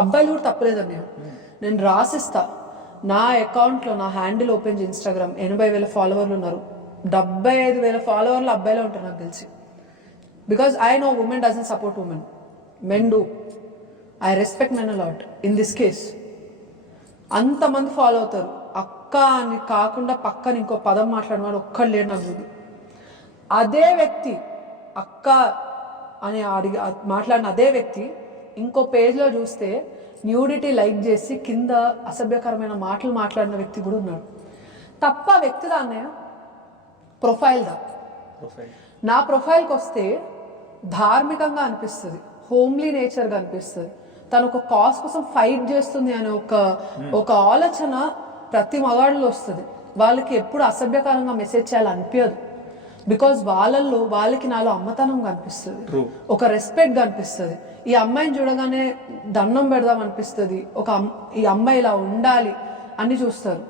అబ్బాయిలు కూడా తప్పలేదని నేను రాసిస్తా. నా అకౌంట్లో నా హ్యాండిల్ ఓపెన్ చేసి ఇన్స్టాగ్రామ్ 80,000 ఫాలోవర్లు ఉన్నారు. 75,000 ఫాలోవర్లు అబ్బాయిలో ఉంటారు నాకు తెలిసి. Because I know women doesn't support women, men do. I respect men a lot in this case. అంతమంది ఫాలో అవుతారు. అక్క అని కాకుండా పక్కన ఇంకో పదం మాట్లాడినవాడు ఒక్కడు లేడు నాకు చూడు. అదే వ్యక్తి అక్క అని అడిగి మాట్లాడిన అదే వ్యక్తి ఇంకో పేజ్లో చూస్తే న్యూడిటీ లైక్ చేసి కింద అసభ్యకరమైన మాటలు మాట్లాడిన వ్యక్తి కూడా ఉన్నాడు. తప్ప వ్యక్తిదా అన్నయ్య? ప్రొఫైల్దా? నా ప్రొఫైల్కి వస్తే ధార్మికంగా అనిపిస్తుంది, హోమ్లీ నేచర్గా అనిపిస్తుంది. తను ఒక కాజ్ కోసం ఫైట్ చేస్తుంది అనే ఒక ఆలోచన ప్రతి మగాడిలో వస్తుంది. వాళ్ళకి ఎప్పుడు అసభ్యకరంగా మెసేజ్ చేయాలి అనిపించదు. బికాజ్ వాళ్ళకి నాలో అమ్మతనం కనిపిస్తుంది, ఒక రెస్పెక్ట్ కనిపిస్తుంది. ఈ అమ్మాయిని చూడగానే దండం పెడదాం అనిపిస్తుంది, ఈ అమ్మాయి ఇలా ఉండాలి అని చూస్తారు.